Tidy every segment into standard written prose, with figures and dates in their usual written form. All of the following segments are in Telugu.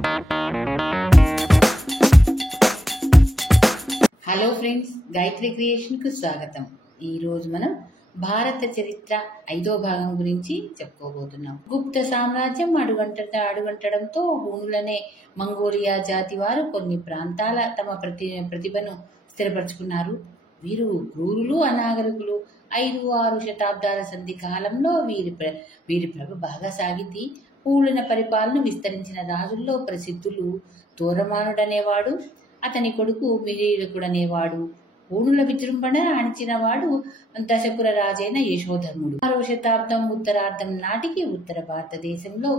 హలో ఫ్రెండ్స్, గాయత్రి క్రియేషన్ కు స్వాగతం. ఈ రోజు మనం భారత చరిత్ర 5వ భాగం గురించి చెప్పుకోబోతున్నాం. గుప్త సామ్రాజ్యం అడుగంటడంతో హూనులనే మంగోలియా జాతి వారు కొన్ని ప్రాంతాల తమ ప్రతిభను స్థిరపరచుకున్నారు. వీరు క్రూరులు, అనాగరికులు. 5-6 శతాబ్దాల సంధి కాలంలో వీరి ప్రభ బాగా సాగింది. హూనుల పరిపాలన విస్తరించిన రాజుల్లో ప్రసిద్ధులు తోరమానుడనేవాడు, అతని కొడుకు మిహిరకుడనేవాడు. హూనుల విజృంభణ అణిచినవాడు దశపుర రాజైన యశోధర్ముడు. 6వ శతాబ్దం ఉత్తరార్ధం నాటికి ఉత్తర భారతదేశంలో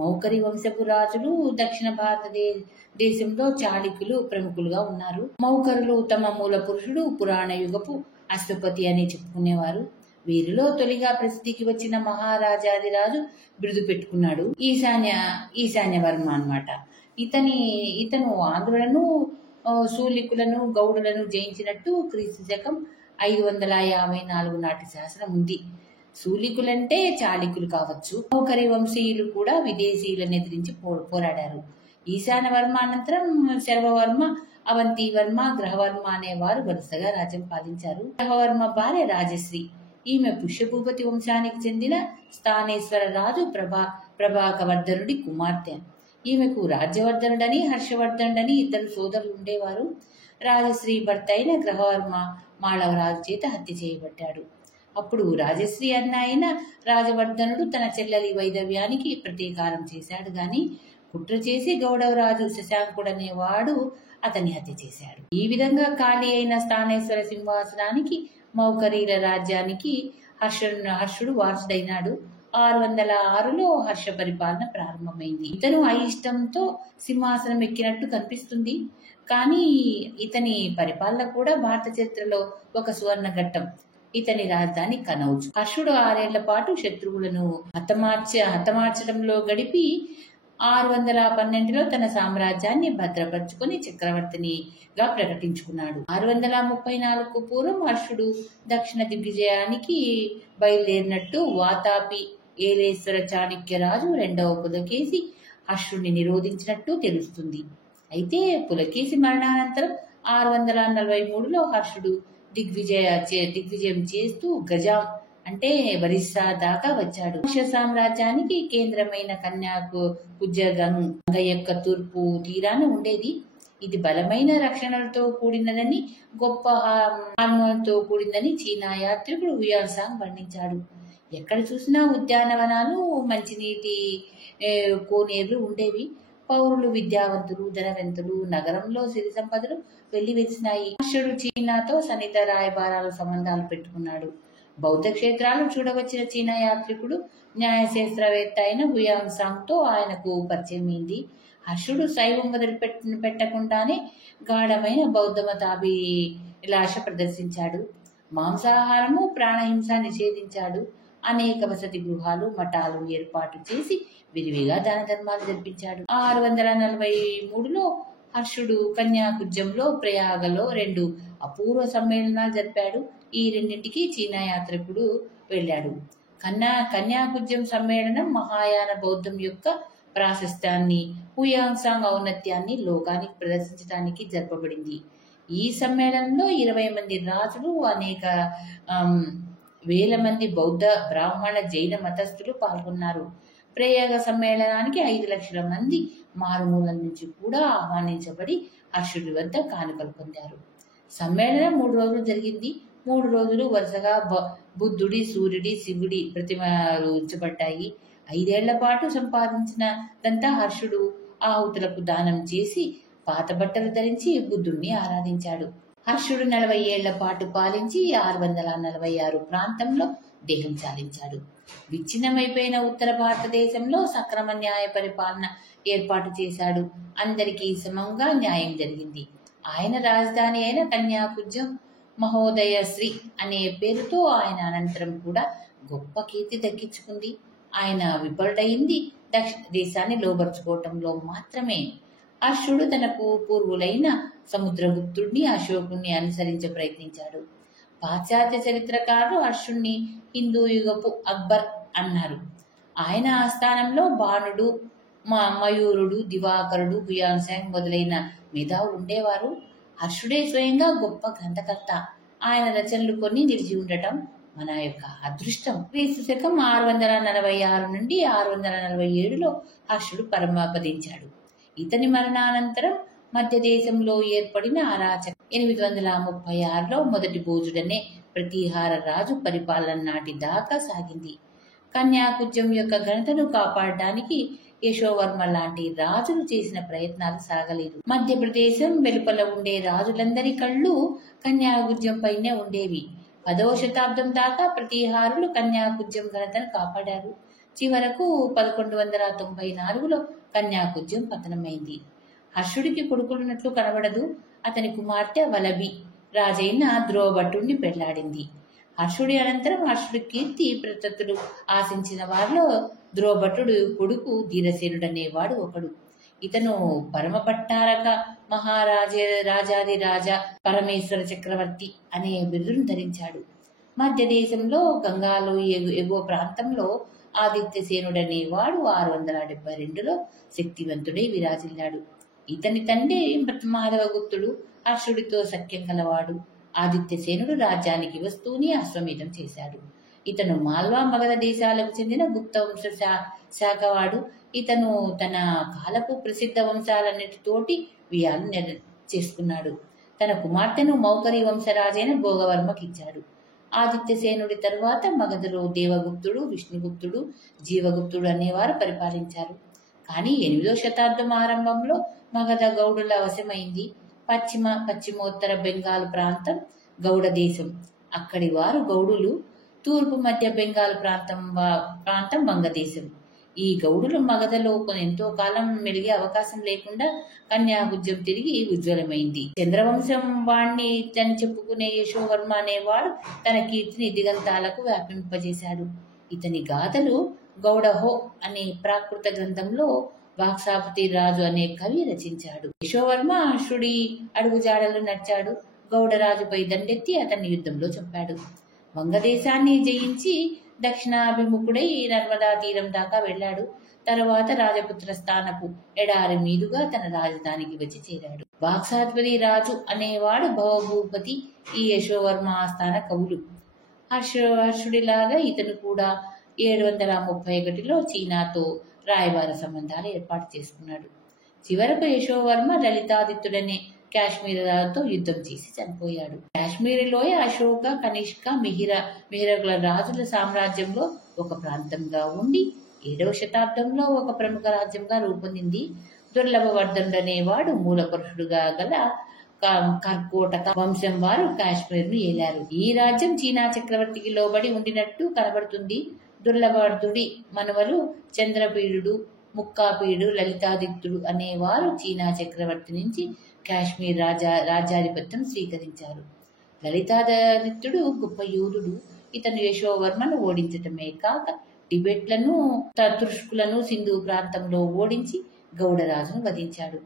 మౌకరి వంశపు రాజులు, దక్షిణ భారతదేశంలో చాళుక్యులు ప్రముఖులుగా ఉన్నారు. మౌకరులు తమ మూల పురుషుడు పురాణ యుగపు అశ్వపతి అని చెప్పుకునేవారు. వీరిలో తొలిగా ప్రసిద్ధికి వచ్చిన మహారాజాదిరాజు బిరుదు పెట్టుకున్నాడు ఈశాన్యవర్మ అన్నమాట. ఇతను ఆంధ్రులను, శూలికులను, గౌడులను జయించినట్టు క్రీస్తు శకం 554 నాటి శాసనం ఉంది. శూలికులంటే చాళుక్యులు కావచ్చు. మౌకరి వంశీయులు కూడా విదేశీయులను ఎదిరించి పోరాడారు. ఈశాన్యవర్మ అనంతరం శర్వవర్మ, అవంతివర్మ, గ్రహవర్మ అనేవారు వరుసగా రాజ్యం పాలించారు. గ్రహవర్మ భార్య రాజశ్రీ. ఈమె పుష్యభూపతి వంశానికి చెందిన స్థానేశ్వర రాజు ప్రభాకవర్ధనుడి కుమార్తె. ఈమెకు రాజ్యవర్ధనుడని, హర్షవర్ధనుడని ఇద్దరు సోదరులు ఉండేవారు. రాజశ్రీ భర్త అయిన గ్రహవర్మ మాళవరాజు చేత హత్య చేయబడ్డాడు. అప్పుడు రాజశ్రీ అన్న అయిన రాజవర్ధనుడు తన చెల్లెలి వైదవ్యానికి ప్రతీకారం చేశాడు గాని కుట్ర చేసి గౌడవరాజు శశాంకుడనేవాడు అతన్ని హత్య చేశాడు. ఈ విధంగా ఖాళీ అయిన స్థానేశ్వర సింహాసనానికి, మౌకరీల రాజ్యానికి హర్షుడు వారసుడైనాడు. 606లో హర్ష పరిపాలన ప్రారంభమైంది. ఇతను అయిష్టంతో సింహాసనం ఎక్కినట్టు కనిపిస్తుంది. కానీ ఇతని పరిపాలన కూడా భారత చరిత్రలో ఒక సువర్ణ ఘట్టం. ఇతని రాజధాని కనౌజ్. హర్షుడు 6 ఏళ్ల పాటు శత్రువులను హతమార్చడంలో గడిపి 612లో తన సామ్రాజ్యాన్ని భద్రపరుచుకుని చక్రవర్తినిగా ప్రకటించుకున్నాడు. 634కు పూర్వం హర్షుడు దక్షిణ దిగ్విజయానికి బయలుదేరినట్టు వాతాపి ఏలేశ్వర చాణక్య రాజు 2వ పులకేశి హర్షుడిని నిరోధించినట్టు తెలుస్తుంది. అయితే పులకేశి మరణానంతరం 643లో హర్షుడు దిగ్విజయం చేస్తూ గజాం అంటే ఒరిస్సా దాకా వచ్చాడు. హర్ష సామ్రాజ్యానికి కేంద్రమైన కన్యాకుబ్జ గంగ యొక్క తూర్పు తీరాన ఉండేది. ఇది బలమైన రక్షణలతో కూడినదని, గొప్ప హార్మోన్లతో కూడిందని చీనా యాత్రికుడు హుయాన్సాంగ్ వర్ణించాడు. ఎక్కడ చూసినా ఉద్యానవనాలు, మంచినీటి కోనేర్లు ఉండేవి. పౌరులు విద్యావంతులు, ధనవంతులు. నగరంలో సిరి సంపదలు వెళ్లి వెలిసినాయి. హర్షుడు చీనాతో సన్నిహిత రాయబారాలు సంబంధాలు పెట్టుకున్నాడు. బౌద్ధ క్షేత్రాలు చూడవచ్చిన చీనా యాత్రికుడు న్యాయశాస్త్రవేత్త అయిన హుయాన్సాంగ్ తో ఆయనకు పరిచయమైంది. హర్షుడు శైవం పెట్టకుండానే గాఢమైన బౌద్ధ మతాభిలాష ప్రదర్శించాడు. మాంసాహారము, ప్రాణహింస నిషేధించాడు. అనేక వసతి గృహాలు, మఠాలు ఏర్పాటు చేసి విరివిగా దాన ధర్మాలు జరిపించాడు. 643లో హర్షుడు కన్యాకుబ్జంలో, ప్రయాగలో 2 అపూర్వ సమ్మేళనాలు జరిపాడు. ఈ రెండింటికి చీనా యాత్రికుడు వెళ్ళాడు. కన్యాకుబ్జం సమ్మేళనం మహాయాన బౌద్ధం యొక్క ప్రాశస్త్యాన్ని, హుయాన్సాంగ్ ఔన్నత్యాన్ని లోకానికి ప్రదర్శించడానికి జరపబడింది. ఈ సమ్మేళనంలో 20 మంది రాజులు, అనేక వేల మంది బౌద్ధ, బ్రాహ్మణ, జైన మతస్థులు పాల్గొన్నారు. ప్రయాగ సమ్మేళనానికి 5 లక్షల మంది మారుమూల నుంచి కూడా ఆహ్వానించబడి హర్షుడి వద్ద కానుకలు పొందారు. సమ్మేళనం 3 రోజులు జరిగింది. 3 రోజులు వరుసగా బుద్ధుడి, సూర్యుడి, శివుడి ప్రతిమలు ఉంచబడ్డాయి. 5 ఏళ్ల పాటు సంపాదించినదంతా హర్షుడు ఆహుతులకు దానం చేసి పాత బట్టలు ధరించి బుద్ధుడిని ఆరాధించాడు. హర్షుడు 40 ఏళ్ల పాటు పాలించి 646 ప్రాంతంలో దేహం చాలించాడు. విచ్ఛిన్నమైపోయిన ఉత్తర భారతదేశంలో సక్రమ న్యాయ పరిపాలన ఏర్పాటు చేశాడు. అందరికీ సమంగా న్యాయం జరిగింది. ఆయన రాజధాని అయిన కన్యాకుబ్జం మహోదయశ్రీ అనే పేరుతో ఆయన అనంతరం కూడా గొప్ప కీర్తి దక్కించుకుంది. ఆయన విఫలుడైంది దక్షిణ దేశాన్ని లోబర్చుకోవటంలో మాత్రమే. హర్షుడు తనకు పూర్వులైన సముద్రగుప్తుడిని, అశోకుణ్ణి అనుసరించ ప్రయత్నించాడు. పాశ్చాత్య చరిత్రకారులు హర్షుణ్ణి హిందూ యుగపు అక్బర్ అన్నారు. ఆయన ఆస్థానంలో బాణుడు, మయూరుడు, దివాకరుడు, హుయాన్సాంగ్ మొదలైన మేధావులు ఉండేవారు. హర్షుడే స్వయంగా గొప్ప గ్రంథకర్త. ఆయన రచనలు కొన్ని నిలిచి ఉండటం మన యొక్క అదృష్టం. క్రీస్తు శకం 646 నుండి 647లో హర్షుడు పరమపదించాడు. ఇతని మరణానంతరం మధ్య దేశంలో ఏర్పడిన అరాచకం 836లో మొదటి భోజుడనే ప్రతీహార రాజు పరిపాలన నాటి దాకా సాగింది. కన్యాకుబ్జం యొక్క ఘనతను కాపాడడానికి యశోవర్మ లాంటి రాజులు చేసిన ప్రయత్నాలు సాగలేదు. మధ్యప్రదేశం వెలుపల ఉండే రాజులందరి కళ్ళు కన్యాకుబ్జం పైనే ఉండేవి. 10వ శతాబ్దం దాకా ప్రతీహారులు కన్యాకుబ్జం ఘనతను కాపాడారు. చివరకు 1194లో కన్యాకుబ్జం పతనమైంది. హర్షుడికి కొడుకులున్నట్లు కనబడదు. అతని కుమార్తె వలభి రాజైన ధ్రువభట్టుడిని పెళ్లాడింది. హర్షుడి అనంతరం హర్షుడి కీర్తి ప్రతతులు ఆశించిన వారిలో ధ్రువభట్టుడు కొడుకు ధీరసేనుడనేవాడు ఒకడు. ఇతను పరమపట్టారక రాజాది పరమేశ్వర చక్రవర్తి అనే బిరుదును ధరించాడు. మధ్య దేశంలో గంగాలో ఎగువ ప్రాంతంలో ఆదిత్యసేనుడనేవాడు 672లో శక్తివంతుడై విరాజిల్లాడు. ఇతని తండ్రి మాధవగుప్తుడు హర్షుడితో సఖ్యం కలవాడు. ఆదిత్యసేనుడు రాజ్యానికి వస్తూనే అశ్వమేధం చేశాడు. ఇతను మాల్వా మగధ దేశాలకు చెందిన గుప్త వంశ శాఖవాడు. ఇతను తన కాలపు ప్రసిద్ధ వంశాలన్నిటితోటి వియాలు చేసుకున్నాడు. తన కుమార్తెను మౌకరి వంశరాజైన భోగవర్మకిచ్చాడు. ఆదిత్యసేనుడి తరువాత మగధలో దేవగుప్తుడు, విష్ణుగుప్తుడు, జీవగుప్తుడు అనేవారు పరిపాలించారు. కానీ 8వ శతాబ్దం ఆరంభంలో మగధ గౌడుల వశమైంది. పశ్చిమోత్తర బెంగాల్ ప్రాంతం గౌడ దేశం. అక్కడి వారు గౌడులు. తూర్పు మధ్య బెంగాల్ ప్రాంతం వంగదేశం. ఈ గౌడులు మగధలో ఎంతో కాలం మెలిగే అవకాశం లేకుండా కన్యాకుబ్జం తిరిగి ఉజ్వలమైంది. చంద్రవంశం వాణ్ణి అని చెప్పుకునే యశోవర్మ అనేవాడు తన కీర్తిని దిగంతాలకు వ్యాపింపజేశాడు. ఇతని గాథలు గౌడహో అనే ప్రాకృత గ్రంథంలో వాక్సాపతి రాజు అనే కవి రచించాడు. యశోవర్మ హర్షుడి అడుగుజాడలు నడిచాడు. గౌడరాజుపై దండెత్తి అతన్ని యుద్ధంలో చంపాడు. వంగదేశాన్ని జయించి దక్షిణాభిముఖుడై నర్మదా తీరం దాకా వెళ్లాడు. తరువాత రాజపుత్ర స్థానపు ఎడారి మీదుగా తన రాజధానికి వచ్చి చేరాడు. వాక్సాపతి రాజు అనేవాడు భవభూపతి. ఈ యశోవర్మ ఆస్థాన కవులు. హర్షుడిలాగా ఇతను కూడా 731లో చీనాతో రాయబార సంబంధాలు ఏర్పాటు చేసుకున్నాడు. చివరకు యశోవర్మ లలితాదిత్యుడనే కాశ్మీరతో యుద్ధం చేసి చనిపోయాడు. కాశ్మీర్ లోయ అశోక, కనిష్క, మిహిరకుల రాజుల సామ్రాజ్యంలో ఒక ప్రాంతంగా ఉండి 7వ శతాబ్దంలో ఒక ప్రముఖ రాజ్యంగా రూపొందింది. దుర్లభవర్ధనుడనేవాడు మూల పురుషుడుగా గల కర్కోటక వంశం వారు కాశ్మీర్ను ఏలారు. ఈ రాజ్యం చీనా చక్రవర్తికి లోబడి ఉండినట్టు కనబడుతుంది. దుర్లభవర్ధుడి మనవలు చంద్రపీడుడు, ముక్కాపీడు, లలితాదిత్యుడు అనేవారు చీనా చక్రవర్తి నుంచి కాశ్మీర్ రాజ్యాధిపత్యం స్వీకరించారు. లలితాదిత్యుడు గొప్ప యోధుడు. ఇతను యశోవర్మను ఓడించటమే కాక టిబెట్లను, తుర్ష్కులను సింధు ప్రాంతంలో ఓడించి గౌడరాజును వధించాడు.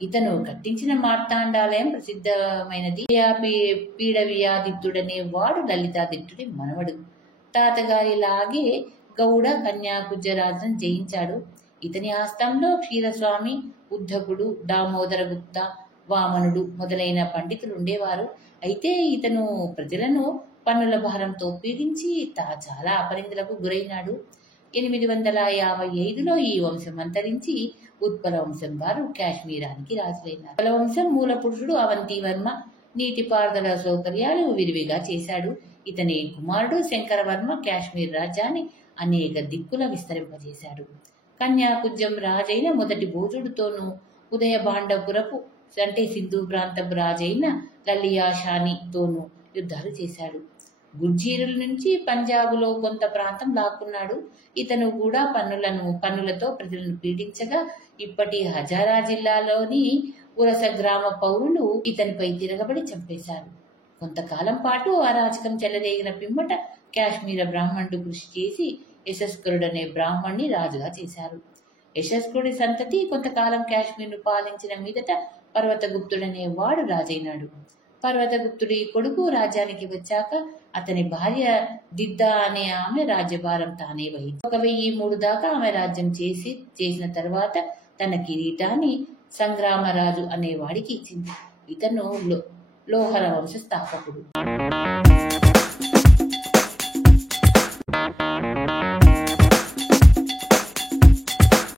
ఇతను కట్టించిన మార్తాండాలయం ప్రసిద్ధమైనది. పీడవియాదిత్యుడనే వాడు లలితాదిత్యుడి మనవడు. తాతగారిలాగే గౌడ కన్యాకుబ్జరాజును జయించాడు. ఇతని ఆస్థంలో క్షీరస్వామి, ఉద్ధకుడు, దామోదరగుప్త, వామనుడు మొదలైన పండితులు ఉండేవారు. అయితే ఇతను ప్రజలను పన్నుల భారంతో పీడించి చాలా అపనిందలకు గురైనాడు. 855లో ఈ వంశం అంతరించి ఉత్పల వంశం వారు కాశ్మీరానికి రాజులైనారు. ఉత్పల వంశం మూల పురుషుడు అవంతివర్మ నీటిపారుదల సౌకర్యాలు విరివిగా చేశాడు. ఇతని కుమారుడు శంకరవర్మ కాశ్మీర్ రాజ్యాన్ని అనేక దిక్కుల విస్తరింపజేశాడు. కన్యాకుబ్జం రాజైన మొదటి భోజుడితోనూ ఉదయభాండపురపు అంటే సింధు ప్రాంతపు రాజైన లలియాషానితోనూ యుద్ధాలు చేశాడు. గుర్జీరుల నుంచి పంజాబులో కొంత ప్రాంతం లాక్కున్నాడు. ఇతను కూడా పన్నులతో ప్రజలను పీడించగా ఇప్పటి హజారా జిల్లాలోని ఉరస గ్రామ పౌరులు ఇతనిపై తిరగబడి చంపేశారు. కొంతకాలం పాటు అరాచకం చెలరేగిన పిమ్మట కాశ్మీర బ్రాహ్మణుడు కృషి చేసి యశస్కరుడనే బ్రాహ్మణ్ణి రాజుగా చేశారు. యశస్కరుడి సంతతి కొంతకాలం కాశ్మీర్ను పాలించిన మీదట పర్వతగుప్తుడనే వాడు రాజైనాడు. పర్వతగుప్తుడి కొడుకు రాజ్యానికి వచ్చాక అతని భార్య దిద్ద అనే ఆమె రాజ్యభారం తానే వహించి 1003 దాకా ఆమె రాజ్యం చేసిన తర్వాత తన కిరీటాన్ని సంగ్రామరాజు అనేవాడికి ఇచ్చింది. ఇతను లోహర వంశ స్థాపకుడు.